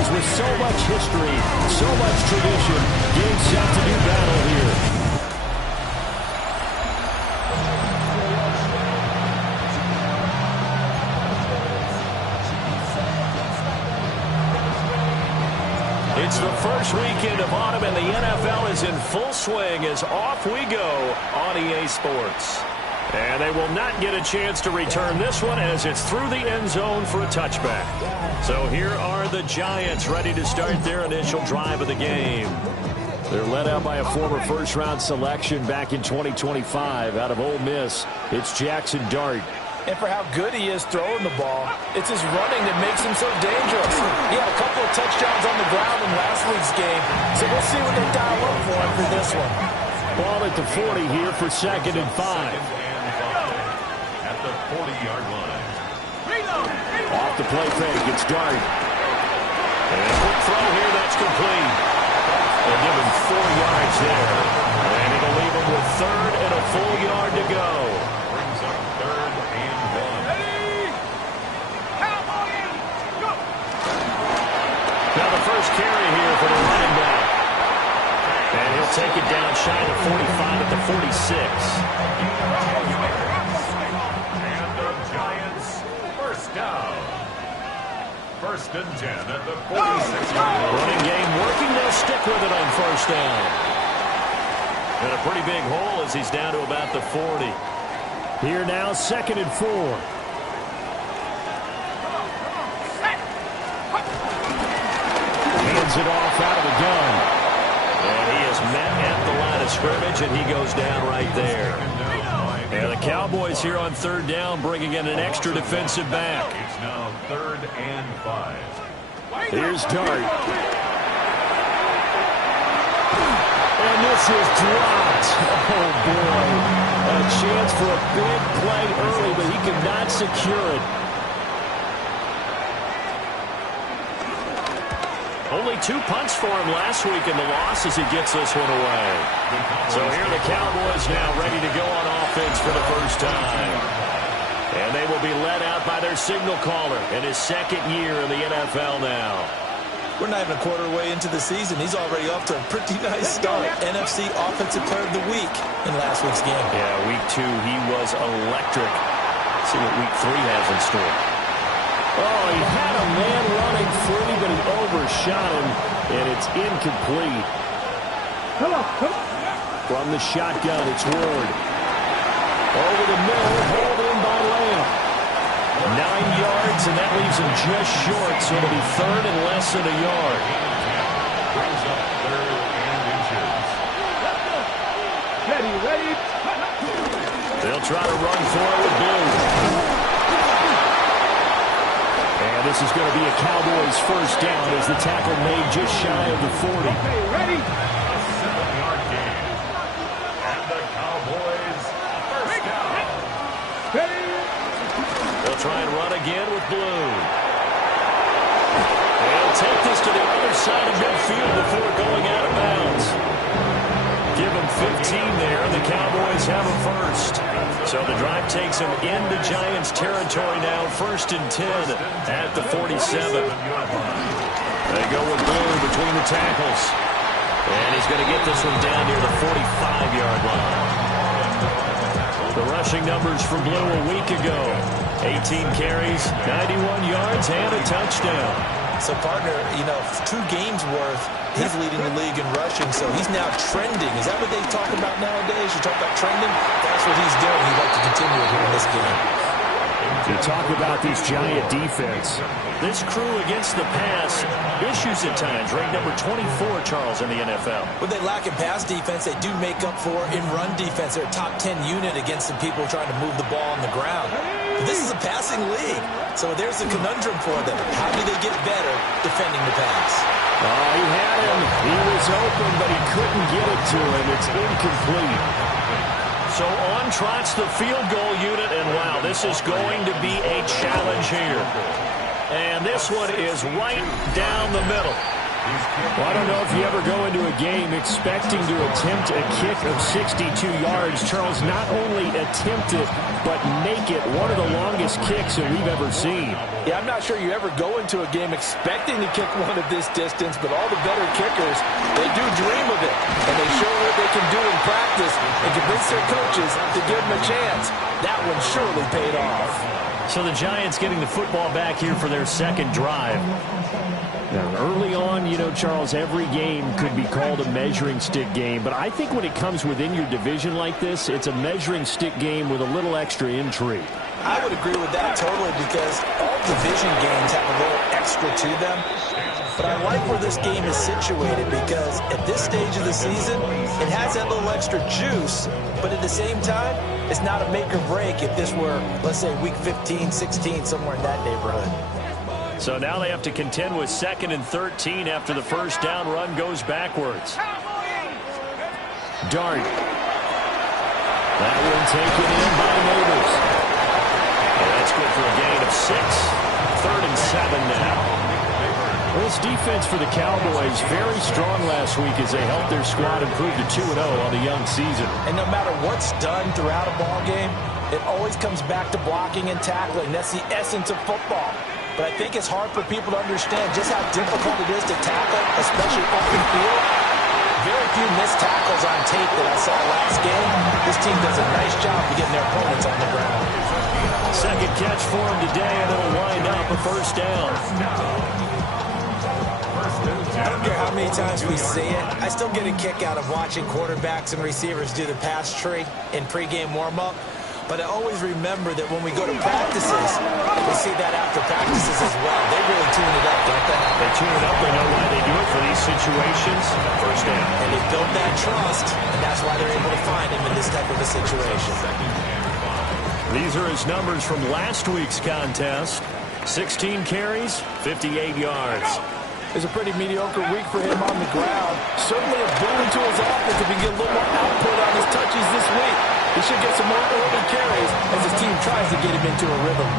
franchises with so much history, so much tradition, getting set to do battle here. It's the first weekend of autumn, and the NFL is in full swing as off we go on EA Sports. And they will not get a chance to return this one as it's through the end zone for a touchback. So here are the Giants ready to start their initial drive of the game. They're led out by a former first-round selection back in 2025 out of Ole Miss. It's Jackson Dart. And for how good he is throwing the ball, it's his running that makes him so dangerous. He had a couple of touchdowns on the ground in last week's game, so we'll see what they dial up for him for this one. Ball at the 40 here for 2nd and 5. At the 40-yard line. Off the play fake, it's Dart. And a quick throw here, that's complete. They'll give him 4 yards there. And it'll leave him with 3rd and a full yard to go. Brings up 3rd and 1. Now the first carry here for the running back. And he'll take it down shy of 45 at the 46. And the Giants, first down. 1st and 10 at the 46-yard line. Running game working, they'll stick with it on 1st down. And a pretty big hole as he's down to about the 40. Here now, 2nd and 4. Hands it off out of the gun. And he is met at the line of scrimmage, and he goes down right there. And the Cowboys here on 3rd down, bringing in an extra defensive back. It's now 3rd and 5. Here's Dart. And this is dropped. Oh, boy. A chance for a big play early, but he could not secure it. Only 2 punts for him last week in the loss as he gets this one away. So here are the Cowboys now ready to go on offense for the first time. And they will be led out by their signal caller in his 2nd year in the NFL now. We're not even a quarter way into the season. He's already off to a pretty nice start. NFC Offensive Player of the Week in last week's game. Yeah, week 2, he was electric. See what week 3 has in store. Oh, he had a man running free, but he overshot him, and it's incomplete. From the shotgun, it's Ward. Over the middle, hauled in by Lamb. 9 yards, and that leaves him just short, so it'll be 3rd and less than a yard. Brings up 3rd and inches. Ready. They'll try to run for it with Blue. And this is going to be a Cowboys first down as the tackle made just shy of the 40. Okay, ready. A 7-yard gain. And the Cowboys, first down. Ready. They'll try and run again with Blue. They'll take this to the other side of midfield before going out of bounds. Give him 15 there, and the Cowboys have a first. So the drive takes him into Giants territory now, 1st and 10 at the 47. They go with Blue between the tackles. And he's going to get this one down near the 45-yard line. The rushing numbers for Blue a week ago. 18 carries, 91 yards, and a touchdown. So, partner, 2 games worth, he's leading the league in rushing, so he's now trending. Is that what they talk about nowadays? You talk about trending? That's what he's doing. He'd like to continue it here in this game. You talk about this Giant defense. This crew against the pass, issues at times. Ranked number 24, Charles, in the NFL. When they lack in pass defense, they do make up for in run defense. They're a top 10 unit against the people trying to move the ball on the ground. But this is a passing league, so there's a conundrum for them. How do they get better defending the pass? Oh, he had him. He was open, but he couldn't get it to him. It's incomplete. So on trots the field goal unit, and wow, this is going to be a challenge here. And this one is right down the middle. Well, I don't know if you ever go into a game expecting to attempt a kick of 62 yards. Charles, not only attempt it, but make it one of the longest kicks that we've ever seen. Yeah, I'm not sure you ever go into a game expecting to kick one of this distance, but all the better kickers, they do dream of it. And they show what they can do in practice and convince their coaches to give them a chance. That one surely paid off. So the Giants getting the football back here for their second drive. Now, early on, you know, Charles, every game could be called a measuring stick game. But I think when it comes within your division like this, it's a measuring stick game with a little extra intrigue. I would agree with that totally because all division games have a little extra to them. But I like where this game is situated because at this stage of the season, it has that little extra juice. But at the same time, it's not a make or break if this were, let's say, week 15, 16, somewhere in that neighborhood. So now they have to contend with 2nd and 13 after the first down run goes backwards. Dart. That one taken in by Neighbors. And that's good for a gain of 6. 3rd and 7 now. Well, this defense for the Cowboys very strong last week as they helped their squad improve to 2-0 on the young season. And no matter what's done throughout a ball game, it always comes back to blocking and tackling. That's the essence of football. But I think it's hard for people to understand just how difficult it is to tackle, especially open field. Very few missed tackles on tape that I saw last game. This team does a nice job of getting their opponents on the ground. Second catch for him today, and it'll wind up a first down. I don't care how many times we see it. I still get a kick out of watching quarterbacks and receivers do the pass tree in pregame warm-up. But I always remember that when we go to practices, we see that after practices as well. They really tune it up, don't they? They tune it up. They know why they do it for these situations. First down. And they build that trust, and that's why they're able to find him in this type of a situation. These are his numbers from last week's contest. 16 carries, 58 yards. It's a pretty mediocre week for him on the ground. Certainly a boon to his offense if he can get a little more output on his touches this week. He should get some more early carries as his team tries to get him into a rhythm.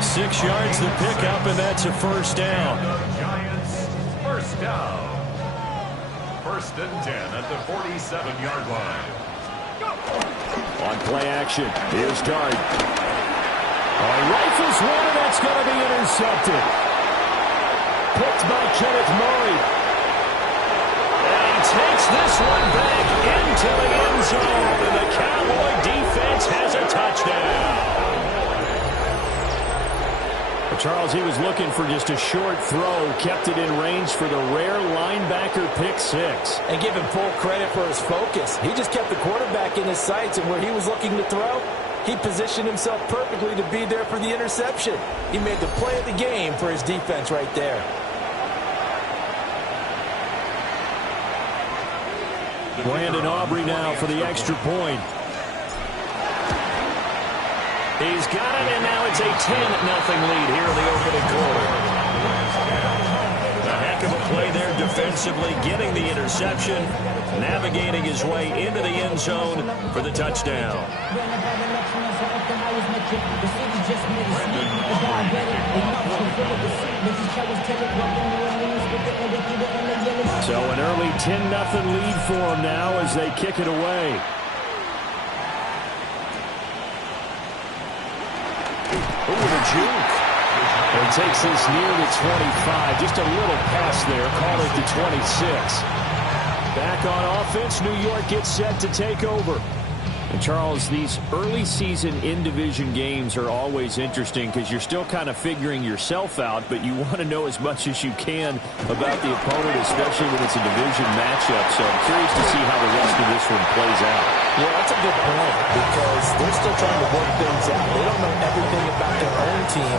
6 yards to pick up, and that's a first down. Giants, first down. 1st and 10 at the 47-yard line. On play action, here's Dart. Rifles one, and that's going to be intercepted. Picked by Kenneth Murray. And he takes this one back into the end zone. And the Cowboy defense has a touchdown. Well, Charles, he was looking for just a short throw. Kept it in range for the rare linebacker pick 6. And give him full credit for his focus. He just kept the quarterback in his sights, and where he was looking to throw, he positioned himself perfectly to be there for the interception. He made the play of the game for his defense right there. Brandon Aubrey now for the extra point. He's got it, and now it's a 10-0 lead here in the opening quarter. A heck of a play there defensively, getting the interception, navigating his way into the end zone for the touchdown. So an early 10-0 lead for them now as they kick it away. Ooh, the juke. And takes this near the 25. Just a little pass there. Call it the 26. Back on offense, New York gets set to take over. And Charles, these early season in-division games are always interesting because you're still kind of figuring yourself out, but you want to know as much as you can about the opponent, especially when it's a division matchup. So I'm curious to see how the rest of this one plays out. Yeah, that's a good point because they're still trying to work things out. They don't know everything about their own team,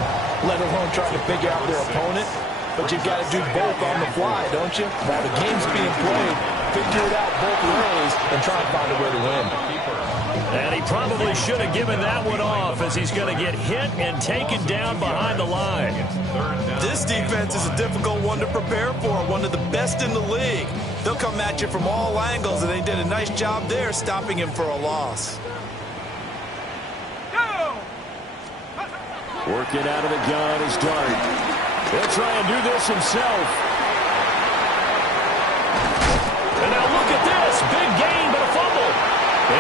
let alone trying to figure out their opponent. But you've got to do both on the fly, don't you? While the game's being played, figure it out both ways and try and find a way to win. And he probably should have given that one off as he's going to get hit and taken down behind the line. This defense is a difficult one to prepare for, one of the best in the league. They'll come at you from all angles, and they did a nice job there stopping him for a loss. Working out of the gun is Dart. He'll try and do this himself. And now look at this. Big gain, but a fumble.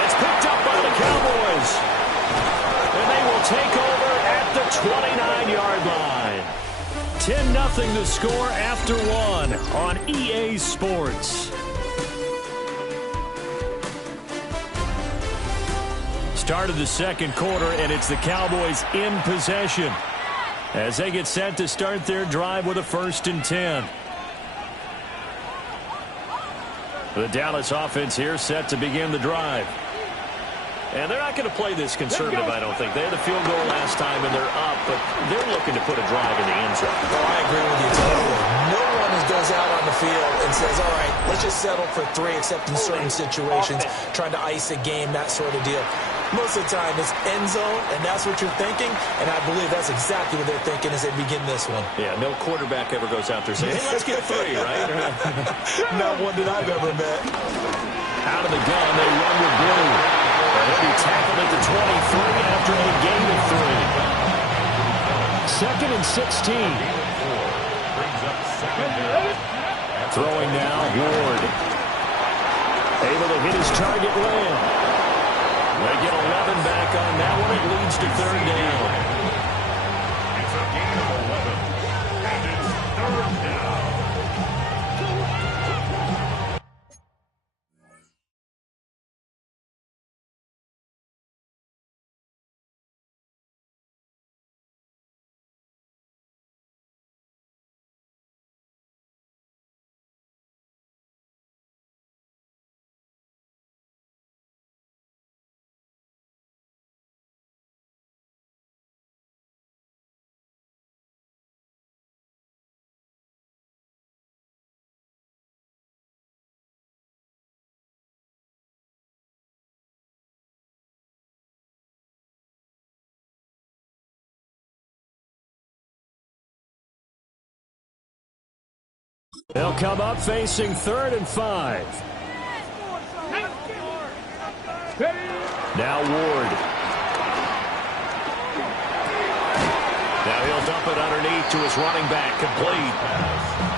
It's picked up by the Cowboys. And they will take over at the 29-yard line. 10-0 the score after one on EA Sports. Start of the second quarter, and it's the Cowboys in possession as they get set to start their drive with a 1st and 10. The Dallas offense here set to begin the drive. And they're not going to play this conservative, I don't think. They had the field goal last time, and they're up, but they're looking to put a drive in the end zone. Oh, I agree with you totally. No one goes out on the field and says, all right, let's just settle for 3, except in certain situations, trying to ice a game, that sort of deal. Most of the time, it's end zone, and that's what you're thinking, and I believe that's exactly what they're thinking as they begin this one. Yeah, no quarterback ever goes out there saying, hey, let's get 3, right? Not one that I've ever met. Out of the gun, they run with Blue. He'll be tackled at the 23 after a gain of 3. 2nd and 16. Throwing now, Ward. Able to hit his target Lamb. They get 11 back on that one. It leads to 3rd down. It's a gain of 11, and it's 3rd down. They'll come up facing 3rd and 5. Now Ward. Now he'll dump it underneath to his running back, complete.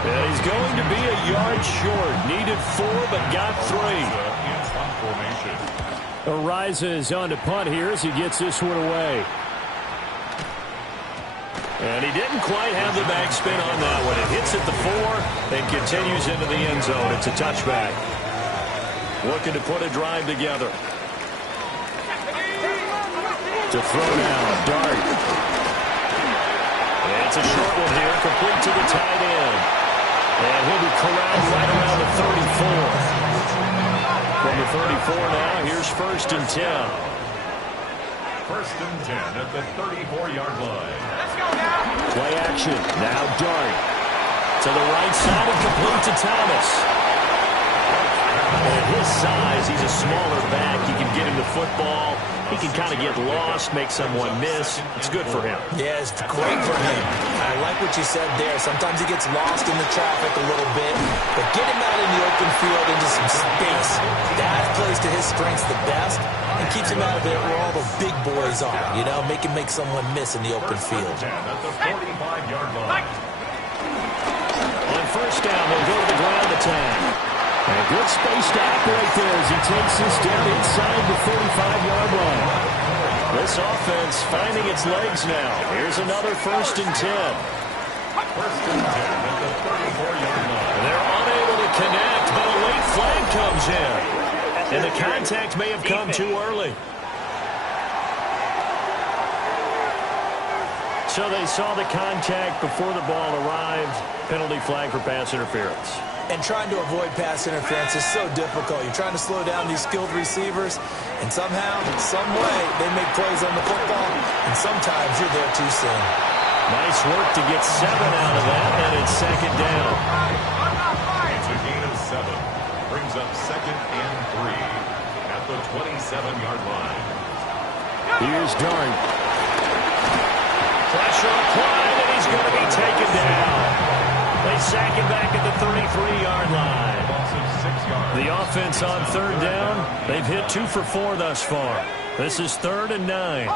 And he's going to be a yard short. Needed 4, but got 3. Arises on to punt here as he gets this one away. And he didn't quite have the backspin on that one. It hits at the 4 and continues into the end zone. It's a touchback. Looking to put a drive together. To throw now, Dart. And it's a short one here, complete to the tight end. And he'll be corralled right around the 34. From the 34 now, here's 1st and 10. 1st and 10 at the 34-yard line. Play action. Now Dart. To the right side and complete to Thomas. At his size, he's a smaller back. He can get him the football. He can kind of get lost, make someone miss. It's good for him. Yeah, it's great for him. I like what you said there. Sometimes he gets lost in the traffic a little bit, but get him out in the open field into some space. That plays to his strengths the best and keeps him out of there where all the big boys are, you know, make someone miss in the open field. At the 45-yard line. On 1st down, they'll go to the ground attack. And a good space to operate there as he takes this down inside the 45-yard line. This offense finding its legs now. Here's another 1st and 10. 1st and 10 at the 34-yard line. They're unable to connect, but a late flag comes in. And the contact may have come too early. So they saw the contact before the ball arrived. Penalty flag for pass interference. And trying to avoid pass interference is so difficult. You're trying to slow down these skilled receivers, and somehow, some way, they make plays on the football, and sometimes you're there too soon. Nice work to get 7 out of that, and it's 2nd down. It's a gain of 7. Brings up 2nd and 3 at the 27-yard line. Here's Dart. Pressure applied, and he's going to be taken down. They sack him back at the 33-yard line. The offense on 3rd down. They've hit 2 for 4 thus far. This is 3rd and 9.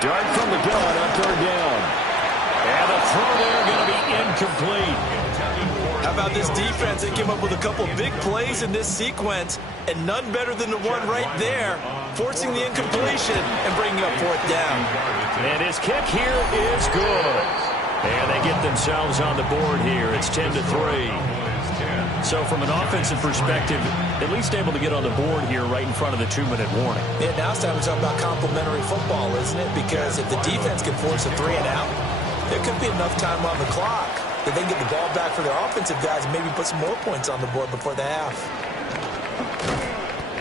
Dart from the gun on 3rd down. And the throw there going to be incomplete. How about this defense? They came up with a couple big plays in this sequence, and none better than the one right there, forcing the incompletion and bringing up fourth down. And his kick here is good. And they get themselves on the board here. It's 10-3. So from an offensive perspective, at least able to get on the board here right in front of the 2-minute warning. Yeah, now it's time to talk about complementary football, isn't it? Because if the defense can force a 3-and-out, there could be enough time on the clock that they can get the ball back for their offensive guys and maybe put some more points on the board before the half.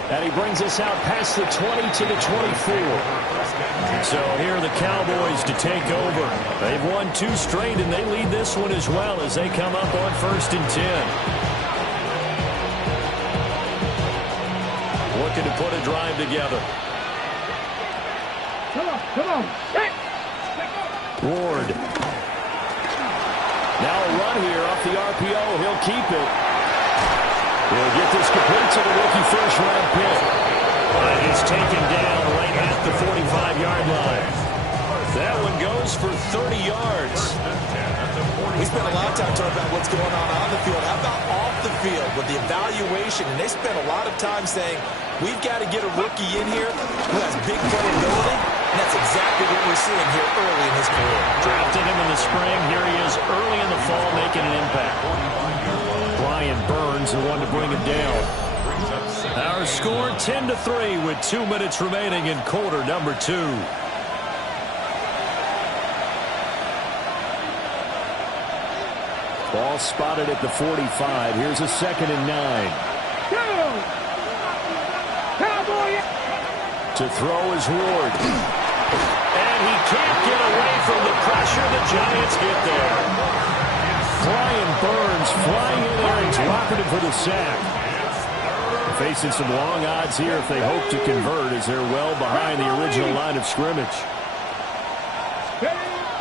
And he brings us out past the 20 to the 24. So here are the Cowboys to take over. They've won 2 straight, and they lead this one as well as they come up on 1st and 10. Looking to put a drive together. Come on. Hey. Ward. Now a run here off the RPO. He'll keep it. He'll get this complete to the rookie first-round pick. And he's taken down right at the 45-yard line. That one goes for 30 yards. We spent a lot of time talking about what's going on the field. How about off the field with the evaluation? And they spent a lot of time saying, we've got to get a rookie in here who has big playability. And that's exactly what we're seeing here early in his career. Drafted him in the spring. Here he is early in the fall making an impact. Brian Burns, the one to bring him down. Our score 10-3 with 2 minutes remaining in quarter number 2. Ball spotted at the 45. Here's a 2nd and 9. To throw is Ward. And he can't get away from the pressure. The Giants get there. Brian Burns flying in there and dropping it for the sack. Facing some long odds here if they hope to convert as they're well behind the original line of scrimmage.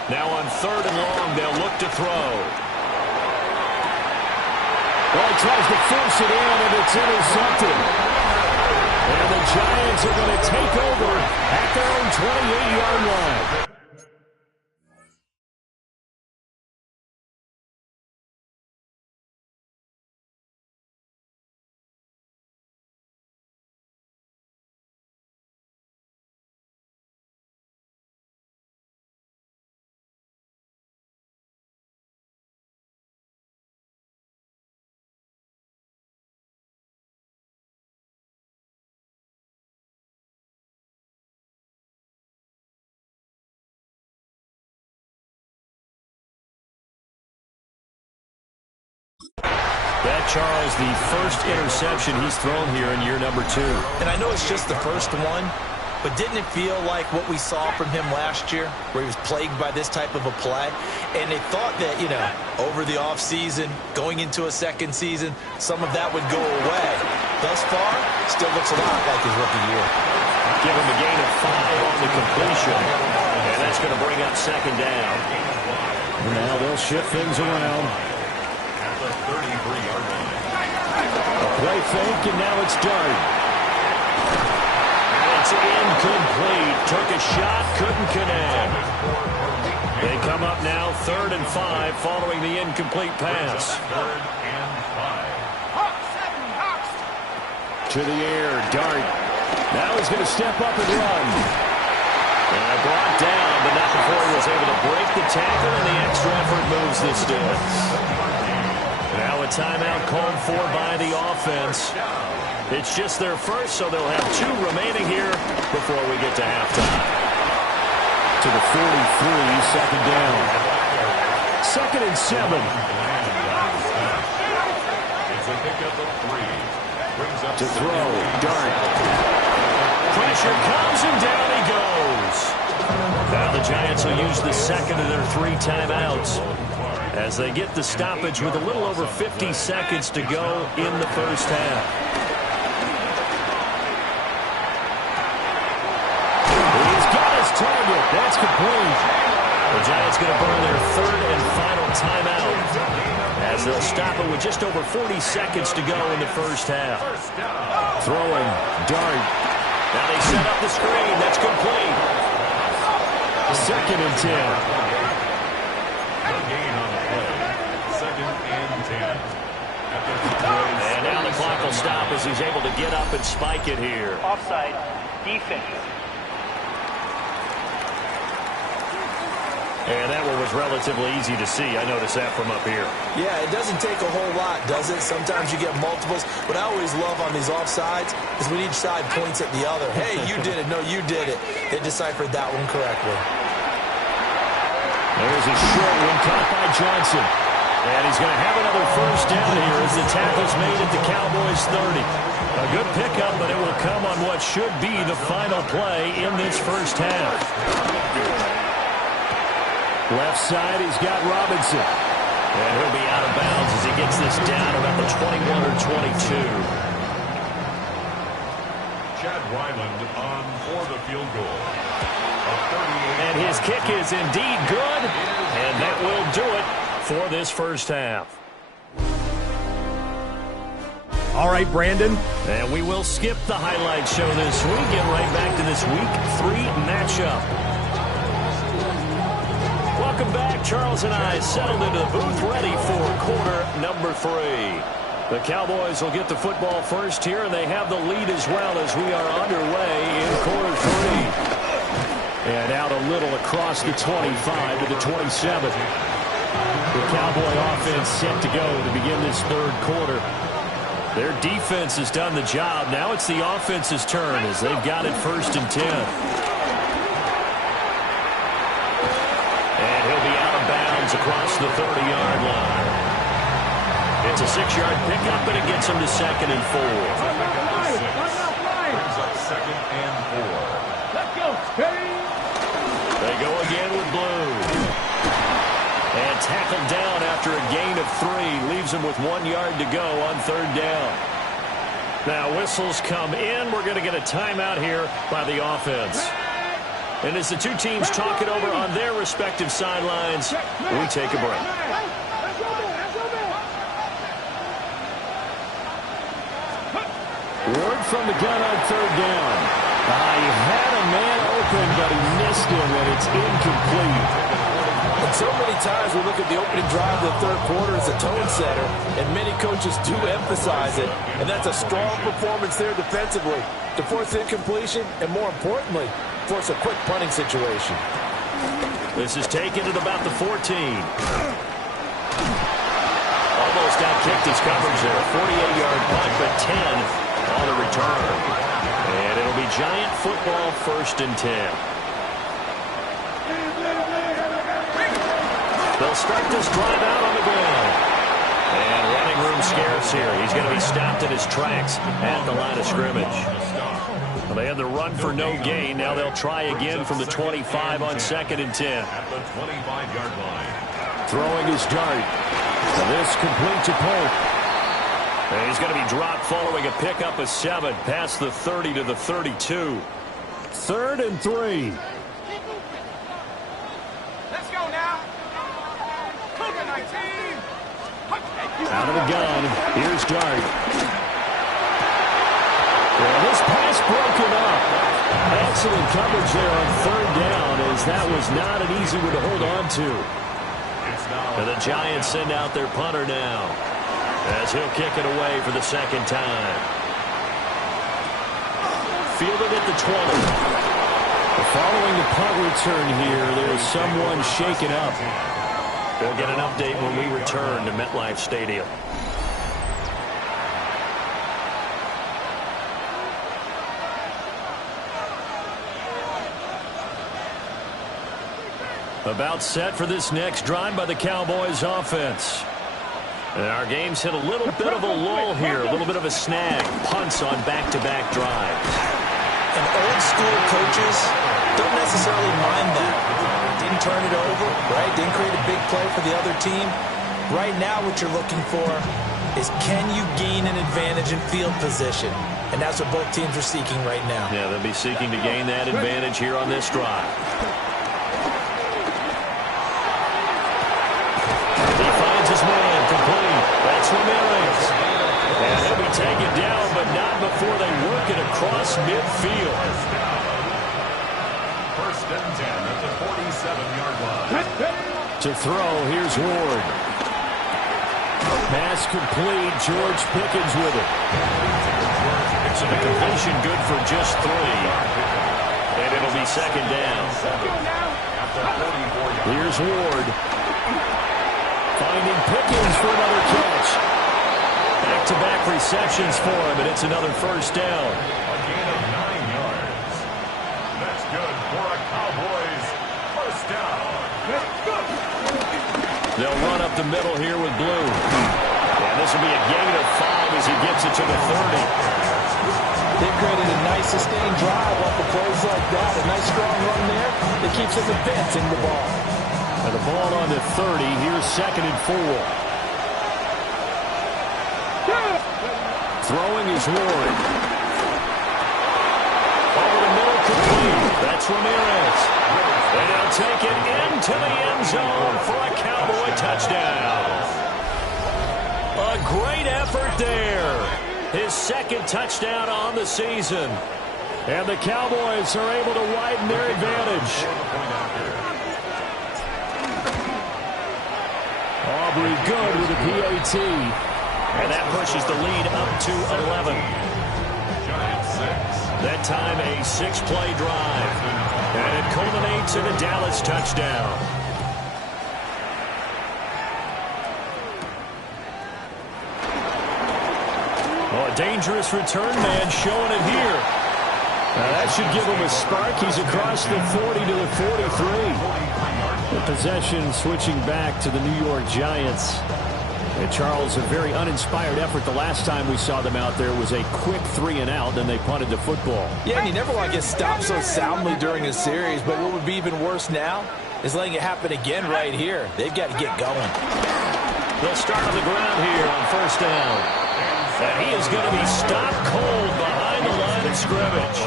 Now on 3rd and long, they'll look to throw. Well, he tries to force it in, and it's intercepted. And the Giants are going to take over at their own 28-yard line. That, Charles, the first interception he's thrown here in year number 2. And I know it's just the first one, but didn't it feel like what we saw from him last year, where he was plagued by this type of a play? And they thought that, over the offseason, going into a second season, some of that would go away. Thus far, still looks a lot like his rookie year. Give him a gain of 5 on the completion, and that's going to bring up 2nd down. And now they'll shift things around. The 33-yard line. A play fake, and now it's Dart. It's incomplete. Took a shot, couldn't connect. They come up now 3rd and 5 following the incomplete pass. 3rd and 5. To the air, Dart. Now he's going to step up and run. And brought down, but not before he was able to break the tackle, and the extra effort moves the sticks. Now a timeout called for by the offense. It's just their first, so they'll have 2 remaining here before we get to halftime. To the 43, 2nd down. 2nd and 7. It's a pickup of 3. To throw, Dart. Pressure comes, and down he goes. Now the Giants will use the 2nd of their 3 timeouts as they get the stoppage with a little over 50 seconds to go in the first half. He's got his target. That's complete. The Giants going to burn their 3rd and final timeout as they'll stop it with just over 40 seconds to go in the first half. Throwing, Dart. Now they set up the screen. That's complete. 2nd and 10. Gain on the play. 2nd and 10. final stop as he's able to get up and spike it here. Offside, defense. And that one was relatively easy to see. I noticed that from up here. Yeah, it doesn't take a whole lot, does it? Sometimes you get multiples. What I always love on these offsides is when each side points at the other. Hey, you did it. No, you did it. They deciphered that one correctly. There's a short one caught by Johnson. And he's going to have another first down here as the tackle's made at the Cowboys' 30. A good pickup, but it will come on what should be the final play in this first half. Left side, he's got Robinson. And he'll be out of bounds as he gets this down about the 21 or 22. Chad Ryland on for the field goal. And his kick is indeed good. And that will do it for this first half. All right, Brandon. And we will skip the highlight show this week. Get right back to this Week 3 matchup. Welcome back. Charles and I settled into the booth, ready for quarter number 3. The Cowboys will get the football first here, and they have the lead as well as we are underway in quarter 3. And out a little across the 25 to the 27. The Cowboy offense set to go to begin this third quarter. Their defense has done the job. Now it's the offense's turn as they've got it 1st and 10. And he'll be out of bounds across the 30-yard line. It's a 6-yard pickup, and it gets him to 2nd and 4. Brings up 2nd and 4. Let's go, Terry. They go again with Blue. And tackled down after a gain of 3. Leaves him with 1 yard to go on 3rd down. Now whistles come in. We're going to get a timeout here by the offense. And as the two teams talk it over on their respective sidelines, we take a break. Ward from the gun on 3rd down. He had a man open, but he missed him, and it's incomplete. And so many times we look at the opening drive of the third quarter as a tone setter, and many coaches do emphasize it. And that's a strong performance there defensively to force incompletion and, more importantly, force a quick punting situation. This is taken at about the 14. Almost outkicked his coverage there. 48-yard punt, but 10 on the return. And it'll be Giant football 1st and 10. They'll start this drive out on the ground. And running room scarce here. He's going to be stopped in his tracks at the line of scrimmage. Well, they had the run for no gain. Now they'll try again from the 25 on 2nd and 10. At the 25-yard line. Throwing his dart. And this complete to Pope. And he's going to be dropped following a pickup of 7 past the 30 to the 32. 3rd and 3. Let's go now. COVID-19. Out of the gun. Here's Dart. Well, this pass broken up. Excellent coverage there on 3rd down, as that was not an easy one to hold on to. And the Giants send out their punter now, as he'll kick it away for the 2nd time. Fielded at the 20. Following the punt return here, there's someone shaken up. We'll get an update when we return to MetLife Stadium. About set for this next drive by the Cowboys offense. And our game's hit a little bit of a lull here, a little bit of a snag. Punts on back-to-back drives. And old-school coaches don't necessarily mind that. Didn't turn it over, right? Didn't create a big play for the other team. Right now what you're looking for is, can you gain an advantage in field position? And that's what both teams are seeking right now. Yeah, they'll be seeking to gain that advantage here on this drive. He finds his man complete. That's Ramirez. And he'll be taken down, but not before they work it across midfield. 1st and 10 at the 47-yard line. To throw, here's Ward. Pass complete. George Pickens with it. So the completion good for just 3. And it'll be second down. Here's Ward. Finding Pickens for another catch. Back-to-back receptions for him, and it's another first down. A gain of 9 yards. That's good for a Cowboys first down. They'll run up the middle here with Blue. And this will be a gain of 5 as he gets it to the 30. They created a nice sustained drive off of plays like that. A nice strong run there that keeps them advancing the ball. And the ball on the 30. Here's 2nd and 4. Throwing is Ward. Over the middle, complete. That's Ramirez. And they'll take it into the end zone for a Cowboy touchdown. A great effort there. His 2nd touchdown on the season. And the Cowboys are able to widen their advantage. Aubrey good with a PAT. And that pushes the lead up to 11. That time a 6-play drive. And it culminates in a Dallas touchdown. Oh, a dangerous return man showing it here. Now that should give him a spark. He's across the 40 to the 43. The possession switching back to the New York Giants. And Charles, a very uninspired effort. The last time we saw them out there was a quick 3-and-out, then they punted the football. Yeah, and you never want to get stopped so soundly during a series, but what would be even worse now is letting it happen again right here. They've got to get going. They'll start on the ground here on first down. And he is going to be stopped cold behind the line of scrimmage.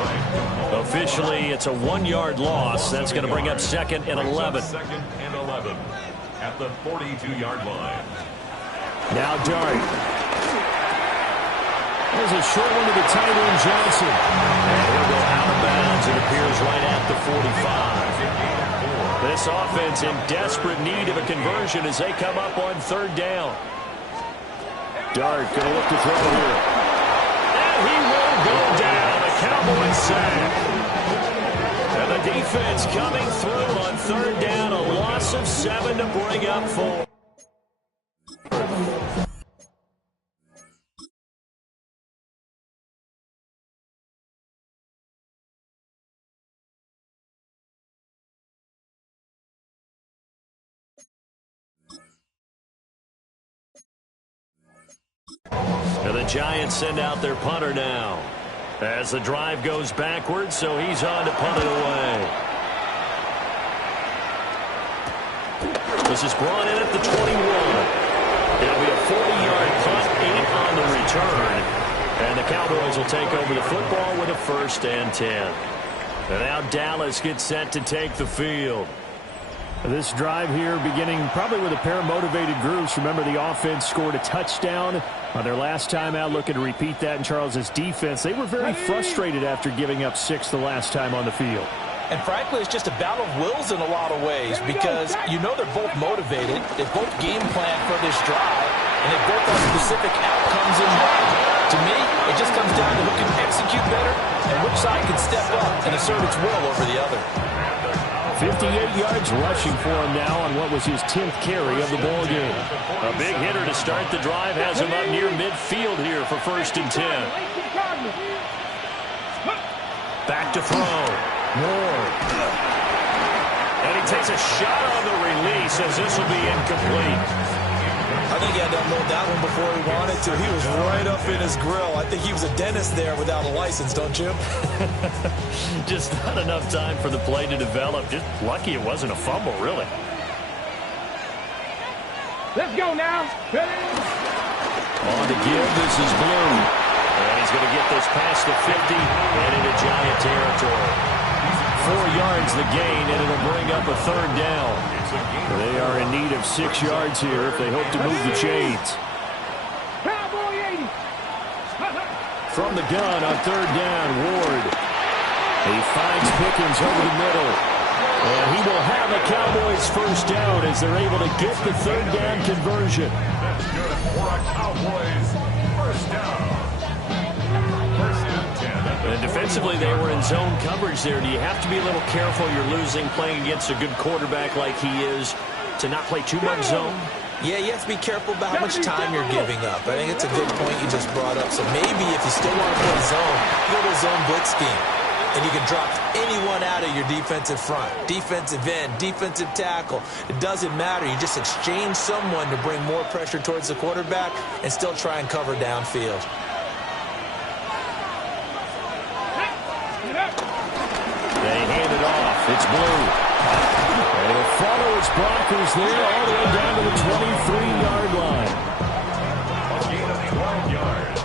Officially, it's a 1-yard loss. That's going to bring up 2nd and 11. 2nd and 11 at the 42-yard line. Now Dart. There's a short one to the tight end, Johnson. And he'll go out of bounds. It appears right at the 45. This offense in desperate need of a conversion as they come up on 3rd down. Dart going to look to throw here. And he will go down. The Cowboys sack. And the defense coming through on 3rd down. A loss of 7 to bring up 4. And the Giants send out their punter now. As the drive goes backwards, so he's on to punt it away. This is brought in at the 21. It'll be a 40-yard punt, 8 on the return. And the Cowboys will take over the football with a 1st and 10. And now Dallas gets set to take the field. This drive here beginning probably with a pair of motivated groups. Remember, the offense scored a touchdown on their last time out. Looking to repeat that in Charles's defense. They were very frustrated after giving up 6 the last time on the field. And frankly, it's just a battle of wills in a lot of ways because you know they're both motivated. They both game plan for this drive, and they both have specific outcomes in mind. To me, it just comes down to who can execute better and which side can step up and assert its will over the other. 58 yards rushing for him now on what was his 10th carry of the ball game. A big hitter to start the drive has him up near midfield here for 1st and 10. Back to throw. Moore. And he takes a shot on the release as this will be incomplete. I think he had to unload that one before he wanted to. He was right up in his grill. I think he was a dentist there without a license, don't you? Just not enough time for the play to develop. Just lucky it wasn't a fumble, really. Let's go now. On to give, this is Blue. And he's going to get this past the 50 and into Giant territory. 4 yards the gain, and it'll bring up a 3rd down. They are in need of 6 yards here if they hope to move the chains. From the gun on 3rd down, Ward. He finds Pickens over the middle. And he will have a Cowboys first down as they're able to get the third down conversion. That's good for a Cowboys first down. First and 10. And defensively, they were in zone coverage there. Do you have to be a little careful? You're losing playing against a good quarterback like he is to not play too much zone? Yeah, you have to be careful about how much time you're giving up. I think it's a good point you just brought up. So maybe if you still want to play zone, you go to a zone blitz scheme. And you can drop anyone out of your defensive front. Defensive end, defensive tackle. It doesn't matter. You just exchange someone to bring more pressure towards the quarterback and still try and cover downfield. They hand it off. It's Blue. And he'll follow his blockers there all the way down to the 23-yard line. A gain of 12 yards.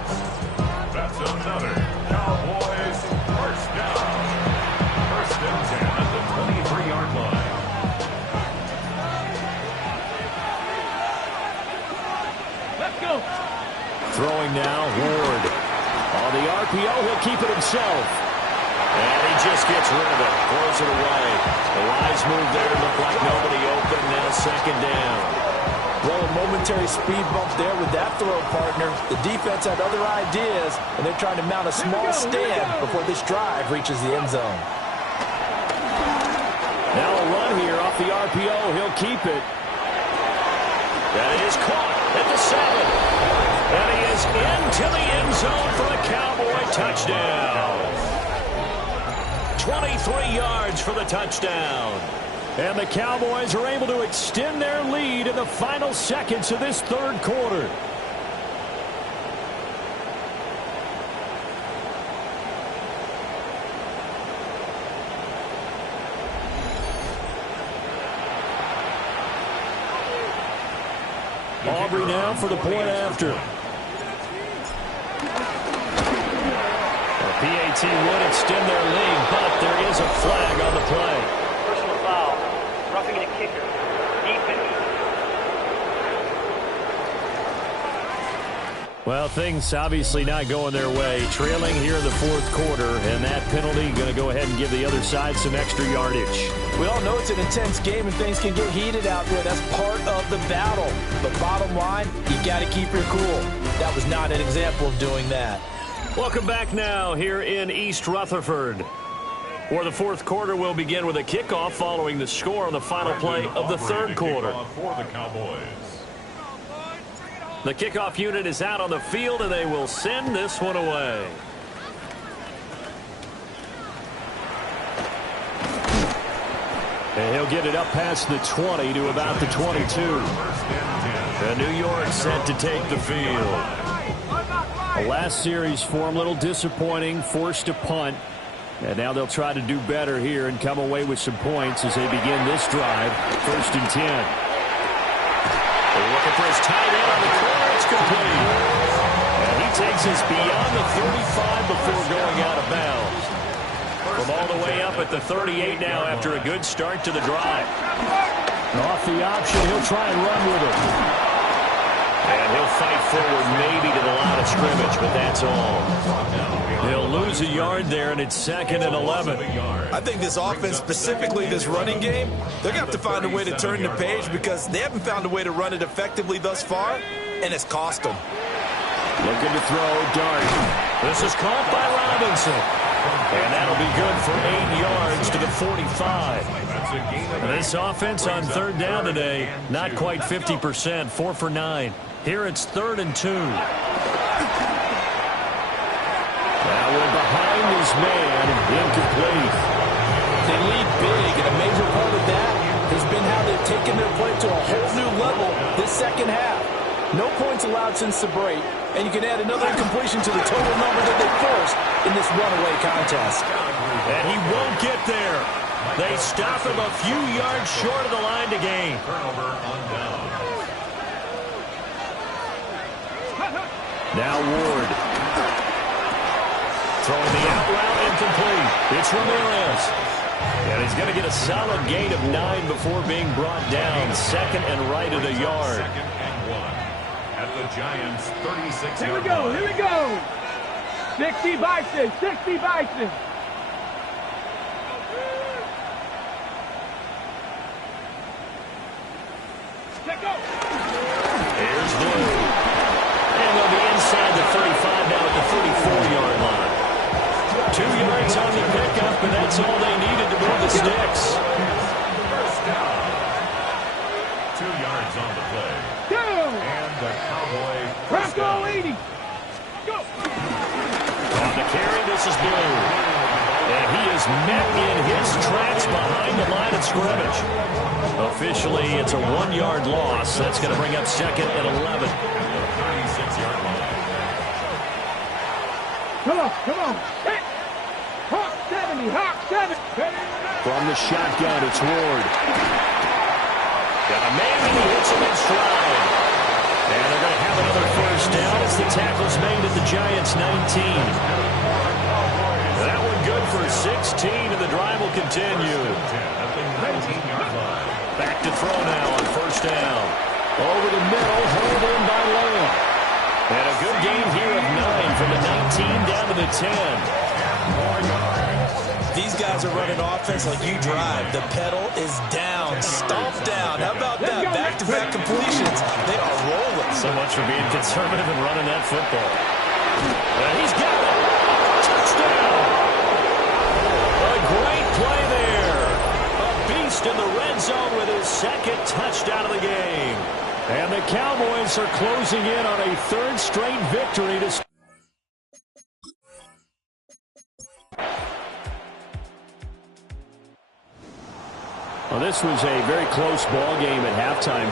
That's another Cowboys first down. First and 10 at the 23-yard line. Let's go. Throwing now, Ward. On the RPO, he'll keep it himself. And he just gets rid of it. Throws it away. The wise move there. Looked like nobody open. Now second down. Well, a momentary speed bump there with that throw, partner. The defense had other ideas, and they're trying to mount a small stand before this drive reaches the end zone. Now a run here off the RPO. He'll keep it. That is caught at the 7. And he is into the end zone for a Cowboy touchdown. 23 yards for the touchdown. And the Cowboys are able to extend their lead in the final seconds of this third quarter. Aubrey now for the point after. The PAT would extend their lead, but there is a flag on the play. Personal foul. Roughing a kicker. Defense. Well, things obviously not going their way. Trailing here in the fourth quarter, and that penalty going to go ahead and give the other side some extra yardage. We all know it's an intense game and things can get heated out there. That's part of the battle. But bottom line, you got to keep your cool. That was not an example of doing that. Welcome back now here in East Rutherford, where the fourth quarter will begin with a kickoff following the score on the final play of the third quarter. For the Cowboys. The kickoff unit is out on the field, and they will send this one away. And he'll get it up past the 20 to about the 22. And New York set to take the field. The last series for them, a little disappointing, forced a punt. And now they'll try to do better here and come away with some points as they begin this drive. First and 10. They're looking for his tight end on the corner. It's complete. And he takes us beyond the 35 before going out of bounds. From all the way up at the 38 now after a good start to the drive. Off the option, he'll try and run with it. And he'll fight forward maybe to the line of scrimmage, but that's all. He'll lose a yard there, and it's second and 11. I think this offense, specifically this running game, they're going to have to find a way to turn the page because they haven't found a way to run it effectively thus far, and it's cost them. Looking to throw, Dart. This is caught by Robinson. And that'll be good for 8 yards to the 45. This offense on third down today, not quite 50%, 4 for 9. Here it's 3rd and 2. Now we're behind his man, incomplete. They lead big, and a major part of that has been how they've taken their play to a whole new level this second half. No points allowed since the break, and you can add another incompletion to the total number that they forced in this runaway contest. And he won't get there. They stop him a few yards short of the line to gain. Turnover on down. Now Ward. Throwing the out route incomplete. It's Ramirez. And he's going to get a solid gain of 9 before being brought down. Second and right at a yard. Second and 1. At the Giants' 36 Here we go. Here we go. 60 Bison. 60 Bison. that's all they needed to move the sticks. First down. 2 yards on the play. And the Cowboy first down. 80. Go. On the carry, this is Blue. And he is met in his tracks behind the line of scrimmage. Officially, it's a 1-yard loss. That's going to bring up second and 11. 36-yard line. Come on. Hit. Hawk 70. Hawk 70. From the shotgun, it's Ward. Got a man, and he hits him in stride. And they're going to have another first down as the tackle's made at the Giants' 19. That one good for 16, and the drive will continue. Back to throw now on first down. Over the middle, hauled in by Lamb. And a good gain here of 9 from the 19 down to the 10. These guys are running offense like you drive. The pedal is down, stomped down. How about that? Back-to-back completions. They are rolling. So much for being conservative and running that football. And he's got it. Touchdown. A great play there. A beast in the red zone with his second touchdown of the game. And the Cowboys are closing in on a third straight victory to Well, this was a very close ball game at halftime.